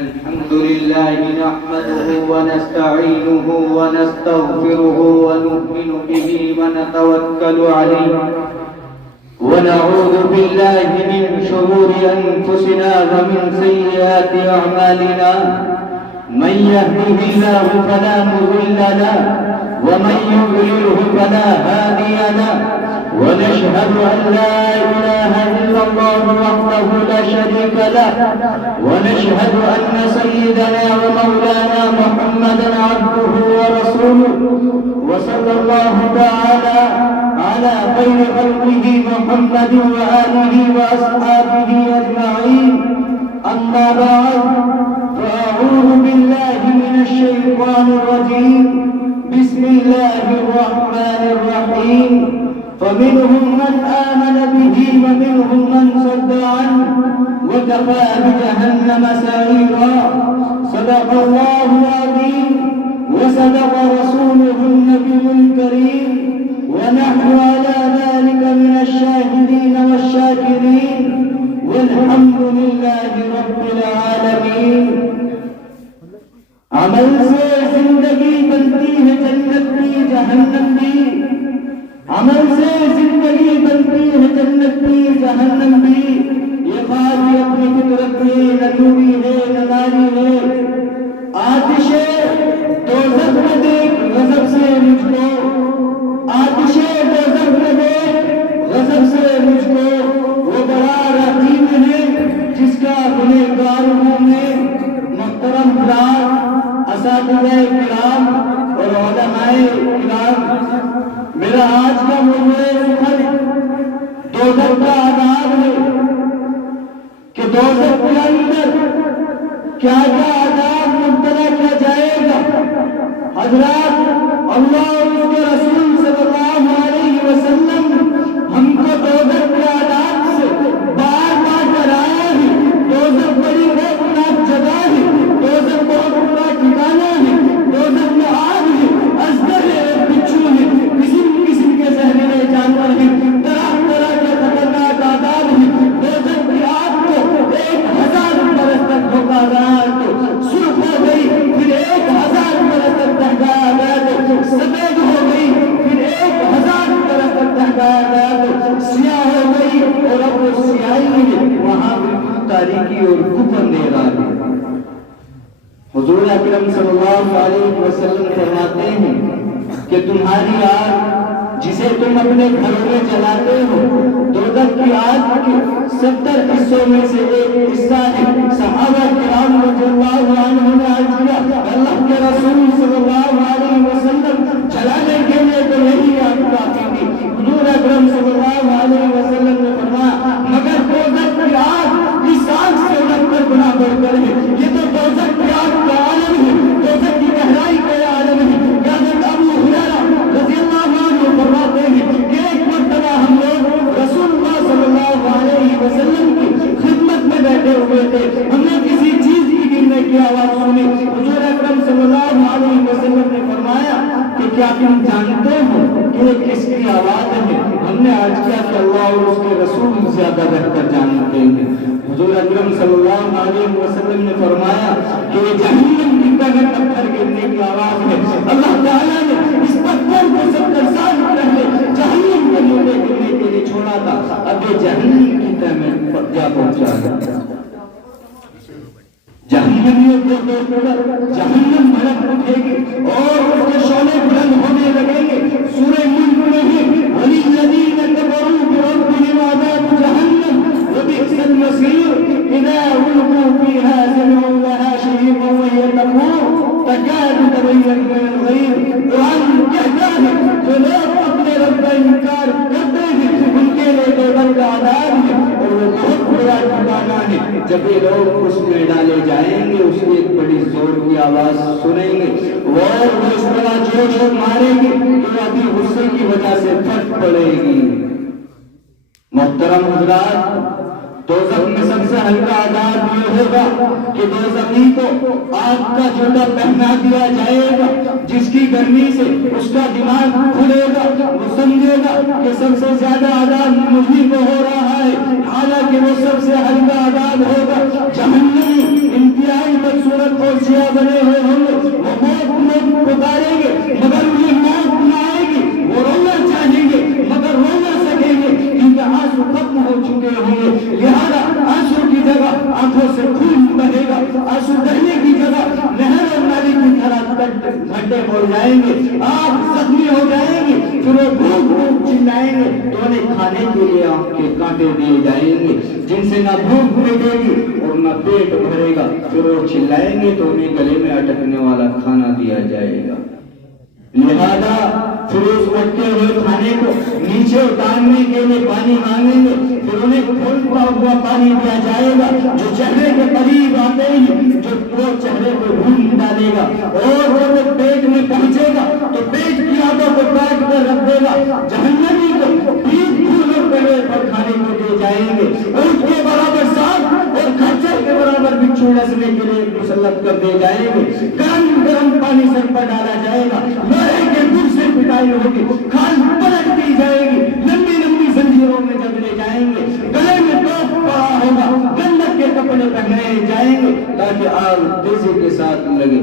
الحمد لله نحمده ونستعينه ونستغفره ونؤمن به ونتوكل عليه ونعوذ بالله من شرور أنفسنا ومن سيئات أعمالنا من يهده الله فلا مضل له ومن يضلله فلا هادي له ونشهد أن لا إله إلا الله وحده لا شريك له ونشهد أن سيدنا ومولانا محمدا عبده ورسوله وصلى الله تعالى على خير خلقه محمد وآله وأصحابه أجمعين أما بعد فأعوذ بالله من الشيطان الرجيم بسم الله الرحمن الرحيم فمنهم من آمن به ومنهم من صد عنه وكفى بجهنم سعيرا صدق الله العظيم وصدق رسوله النبي الكريم ونحن على ذلك من الشاهدين والشاكرين والحمد لله رب العالمين. عمل سے زندگی بنتی ہے جنت بھی جہنم بھی، عمل سے زندگی بنتی ہے جنت بھی جہنم بھی. یہ بات اپنی فطرت میں نہ نوری ہے نہ ناری ہے. آتش دوزخ میں دیکھ غضب سے مجھ کو، آتش دوزخ میں دیکھ غضب سے مجھ کو، وہ بڑا رقیب ہے جس کا گنہگار ہوں میں. محترم حضرات، اساتذہ کرام اور علماء کرام، میرا آج کا موضوع سخن دوزخ کا عذاب ہے کہ دوزخ کے اندر کیا کیا عذاب مبتلا کیا جائے گا. حضرات، اللہ اور اس کے رسول صلی اللہ علیہ وسلم ہم کو دوزخ کے عذاب سے بار بار ڈرایا ہے. دوزخ بڑی خوفناک جگہ ہے، دوزخ بہت بڑا ٹھکانہ ہے، دوزخ میں آگ ہے، ازدر ہے، بچھو ہے، قسم قسم کے زہریلے جانور ہیں، طرح طرح کے خطرناک عذاب ہیں. دوزخ کی آگ کو 1000 برس تک دھوکا رہا تو سرخ ہو گئی، پھر 1000 برس تک دہکایا گیا تو سفید ہو گئی، پھر 1000 برس تک دہکایا گیا تو سیاہ ہو گئی، اور اب وہ سیاہی ہے وہاں بالکل تاریکی اور کفر اندھیرا ہے. حضور اکرم صلی اللہ علیہ وسلم فرماتے ہیں کہ تمہاری آگ جسے تم اپنے گھروں میں جلاتے ہو، دوزخ کی آگ کے 70 حصوں میں سے ایک حصہ ہے. صحابہ کرام رضی اللہ عنہم نے عرض کیا، اللہ کے رسول صلی اللہ علیہ وسلم جلانے کے لیے تو یہی آگ کافی تھی. حضور اکرم صلی اللہ علیہ وسلم نے فرمایا مگر دوزخ کی آگ اس آگ سے 69 گنا بڑھ کر ہے. یہ تو دوزخ کی آگ کا عالم ہے، دوزخ کی گہرائی کا عالم ہے. حضرت ابو ہریرہ رضی اللہ عنہ فرماتے ہیں کہ ایک مرتبہ ہم لوگ رسول اللہ صلی اللہ علیہ وسلم کی خدمت میں بیٹھے ہوئے تھے. ہم نے کسی چیز کی گرنے کی آواز سنی. حضور اکرم صلی اللہ علیہ وسلم نے فرمایا کہ کیا تم جانتے ہو کہ یہ کس کی آواز ہے؟ ہم نے آج کیا کہ اللہ اور اس کے رسول زیادہ بہتر جانتے ہیں. حضور اکرم صلی اللہ علیہ وسلم نے فرمایا کہ یہ جہنم کی طرح پتھر گرنے کی آواز ہے. اللہ تعالیٰ نے اس پتھر کو 70 سال پہلے جہنم کے نیچے گرنے کے لیے چھوڑا تھا، اب یہ جہنم کی طرح میں جا پہنچا ہے. جہنمیوں کو جہنم بھڑک اٹھے گی اور اس کے شعلے بلند ہونے لگیں گے. سورہ ملک میں ہے وَلِلَّذِينَ كَفَرُوا بِرَبِّهِمْ عَذَابُ جَهَنَّمَ وَبِئْسَ الْمَصِيرُ إِذَا أُلْقُوا فِيهَا سَمِعُوا لَهَا شَهِيقًا وَهِيَ تَفُورُ تَكَادُ تَمَيَّزُ مِنَ الْغَيْظِ. قرآن کہتا ہے جو لوگ اپنے رب کا انکار کرتے ہیں ان کے لیے دوزخ کا عذاب ہے اور وہ بہت بڑا ٹھکانہ ہے. جب یہ لوگ اس میں ڈالے جائیں گے اس کی ایک بڑی زور کی آواز سنیں گے اور وہ اس طرح جوش ماریں گے کہ ابھی غصے کی وجہ سے پھٹ پڑے گی. محترم حضرات، دوزخ میں سب سے ہلکا عذاب یہ ہوگا کہ دوزخی کو آگ کا جوتا پہنا دیا جائے گا جس کی گرمی سے اس کا دماغ کھلے گا. وہ سمجھے گا کہ سب سے زیادہ عذاب مجھے کو ہو رہا ہے، حالانکہ وہ سب سے ہلکا عذاب ہوگا. جہنمی انتہائی پوشیدہ بنے ہوئے ہوں گے، وہ موت پکاریں گے مگر انہیں موت نہ آئے گی، وہ رونا چاہیں گے مگر رو نہ سکیں گے، کیونکہ آنسو ختم ہو چکے ہوں گے۔ لہذا آنسو کی جگہ آنکھوں سے خون بہے گا، آنسو بہنے کی جگہ نہر اور نالی کی طرح گھٹے ہو جائیں گے، آپ زخمی ہو جائیں گے، پھر وہ بھوک بھوک چلائیں گے تو انہیں کھانے کے لیے آنکھ کے کانٹے دیے جائیں گے، جن سے نہ بھوک مٹے گی اور نہ پیٹ بھرے گا، پھر وہ چلائیں گے تو انہیں گلے میں اٹکنے والا کھانا دیا جائے گا۔ لہذا پھر اس اٹکے ہوئے کھانے کو نیچے اتارنے کے لیے پانی مانگیں گے، پھر انہیں کھولتا ہوا پانی دیا جائے گا جو چہرے کے قریب آتے ہی جو وہ چہرے کو بھون ڈالے گا، اور جب وہ پیٹ میں پہنچے گا تو پیٹ کی آنتوں کو کاٹ کر رکھ دے گا۔ جہنمی کو 20 پھولوں پڑے پر کھانے کو دے جائیں گے، اونٹ کے برابر سانپ اور کھچر کے برابر بچھو ڈسنے کے لیے مسلط کر دے جائیں گے، گرم گرم پانی سر پر ڈالا جائے گا، لوہے کے دور سے پٹائی ہوگی، کھال پلٹ دی جائے گی، لمبی لمبی زنجیروں میں جکڑے جائیں گے، گلے میں توپ پڑا ہوگا، گندک کے کپڑے پہنائے جائیں گے تاکہ آگ تیزی کے ساتھ لگے۔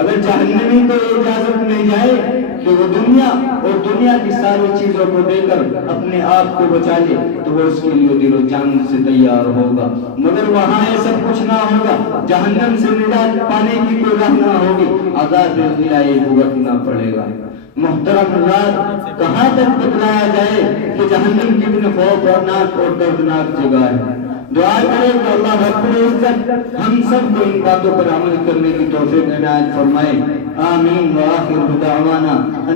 اگر جہنمی کو اجازت مل جائے کہ وہ دنیا اور دنیا کی ساری چیزوں کو دے کر اپنے آپ کو بچا لے تو وہ اس کے لیے دل و جان سے تیار ہوگا، مگر وہاں یہ سب کچھ نہ ہوگا، جہنم سے نجات پانے کی کوئی راہ نہ ہوگی، عذاب الہی بھگتنا پڑے گا۔ محترم حضرات، کہاں تک بتلایا جائے کہ جہنم کتنے خوفناک اور دردناک جگہ ہے۔ دعا کریں کہ اللہ رب العزت ہم سب کو ان باتوں پر عمل کرنے کی توفیق عنایت فرمائے، آمین۔ وآخر دعوانا